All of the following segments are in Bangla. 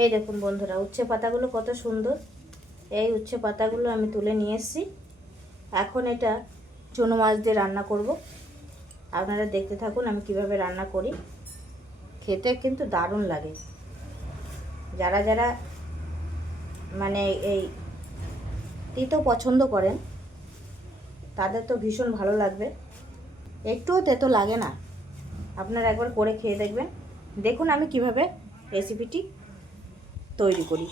এই দেখুন বন্ধুরা, উচ্ছে পাতাগুলো কত সুন্দর। এই উচ্ছে পাতাগুলো আমি তুলে নিয়ে এসেছি। এখন এটা চুনো মাছ দিয়ে রান্না করব। আপনারা দেখতে থাকুন আমি কিভাবে রান্না করি। খেতে কিন্তু দারুণ লাগে। যারা যারা মানে এই তিতো পছন্দ করেন তাদের তো ভীষণ ভালো লাগবে। একটুও তেতো লাগে না। আপনারা একবার করে খেয়ে দেখবেন। দেখুন আমি কিভাবে রেসিপিটি তৈরি করি।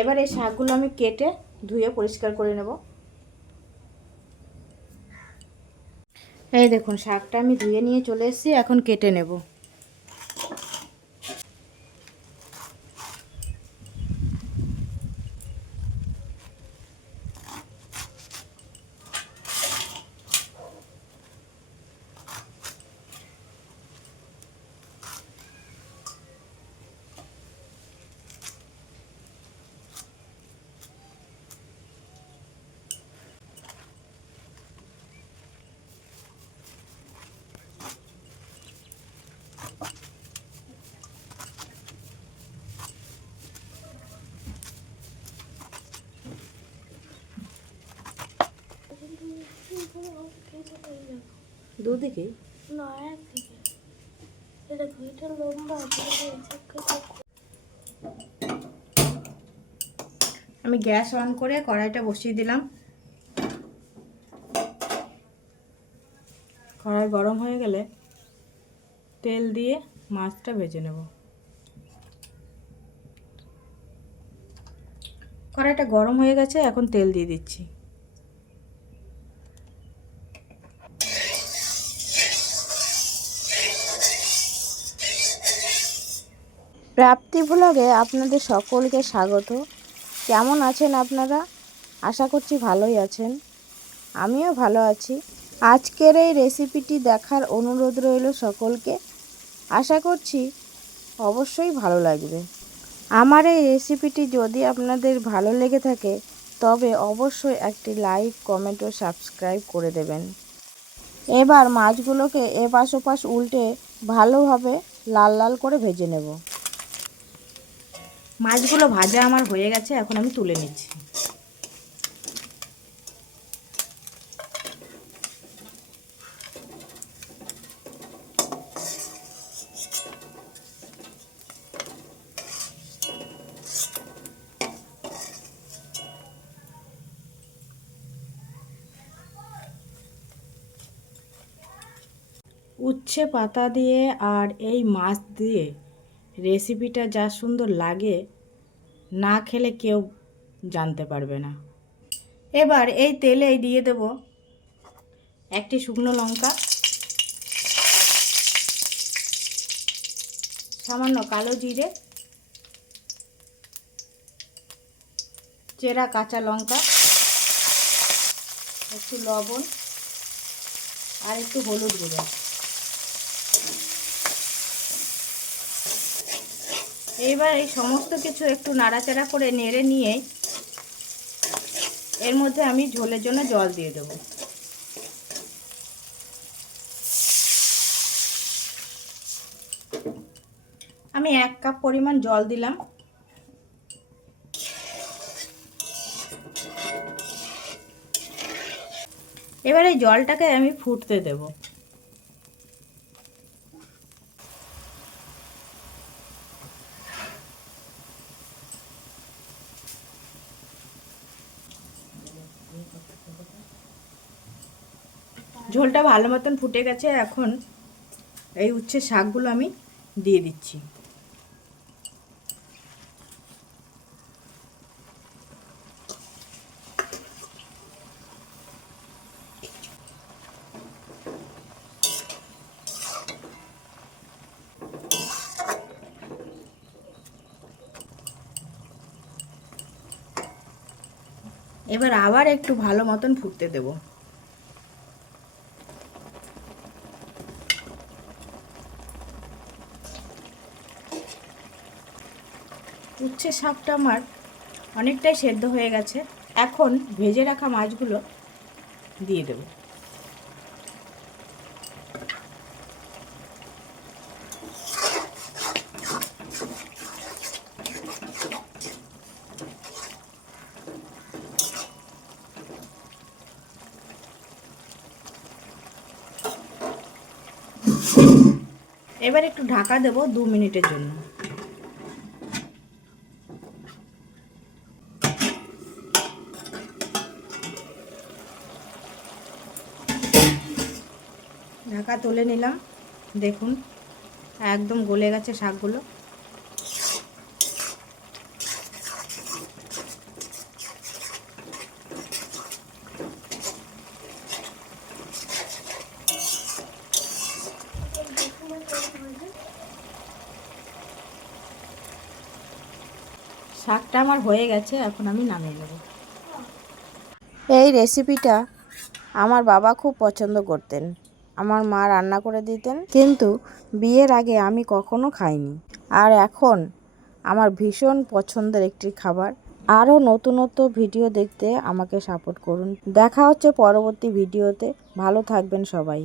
এবার এই শাকগুলো আমি কেটে ধুয়ে পরিষ্কার করে নেব। এই দেখুন শাকটা আমি ধুয়ে নিয়ে চলে এসেছি, এখন কেটে নেব। দুদিকে না, একদিকে। এটা দুইটা লম্বা আমি গ্যাস অন করে কড়াইটা বসিয়ে দিলাম। কড়াই গরম হয়ে গেলে তেল দিয়ে মাছটা ভেজে নেব। কড়াইটা গরম হয়ে গেছে, এখন তেল দিয়ে দিচ্ছি। প্রাপ্তি ব্লগে আপনাদের সকলকে স্বাগত। কেমন আছেন আপনারা? আশা করছি ভালোই আছেন। আমিও ভালো আছি। আজকের এই রেসিপিটি দেখার অনুরোধ রইল সকলকে। আশা করছি অবশ্যই ভালো লাগবে। আমার এই রেসিপিটি যদি আপনাদের ভালো লেগে থাকে তবে অবশ্যই একটি লাইক, কমেন্ট ও সাবস্ক্রাইব করে দেবেন। এবার মাছগুলোকে এপাশ ওপাশ উল্টে ভালোভাবে লাল লাল করে ভেজে নেব। মাছগুলো ভাজা আমার হয়ে গেছে, এখন আমি তুলে নিচ্ছি। উচ্ছে পাতা দিয়ে আর এই মাছ দিয়ে রেসিপিটা যা সুন্দর লাগে, না খেলে কেউ জানতে পারবে না। এবার এই তেলেই দিয়ে দেব একটি শুকনো লঙ্কা, সামান্য কালো জিরে, চেরা কাঁচা লঙ্কা, একটু লবণ আর একটু হলুদ গুঁড়ো। এইবার এই সমস্ত কিছু একটু নাড়াচাড়া করে নেড়ে নিয়ে এর মধ্যে আমি ঝোলের জন্য জল দিয়ে দেব। আমি 1 কাপ পরিমাণ জল দিলাম। এবার এই জলটাকে আমি ফুটতে দেব। ঝোলটা ভালো মতন ফুটে গেছে, এখন এই উচ্ছে শাকগুলো আমি দিয়ে দিচ্ছি। এবার আবার একটু ভালো মতন ফুটতে দেব। উচ্ছে শাকটা আমার অনেকটাই সেদ্ধ হয়ে গেছে, এখন ভেজে রাখা মাছগুলো দিয়ে দেব। এবার একটু ঢাকা দেব 2 মিনিটের জন্য। ঢাকা তুলে নিলাম, দেখুন একদম গলে গেছে শাকগুলো। শাকটা আমার হয়ে গেছে, এখন আমি নামিয়ে নেব। এই রেসিপিটা আমার বাবা খুব পছন্দ করতেন, আমার মা রান্না করে দিতেন, কিন্তু বিয়ের আগে আমি কখনো খাইনি। আর এখন আমার ভীষণ পছন্দের একটি খাবার। আরও নতুনত্ব ভিডিও দেখতে আমাকে সাপোর্ট করুন। দেখা হচ্ছে পরবর্তী ভিডিওতে। ভালো থাকবেন সবাই।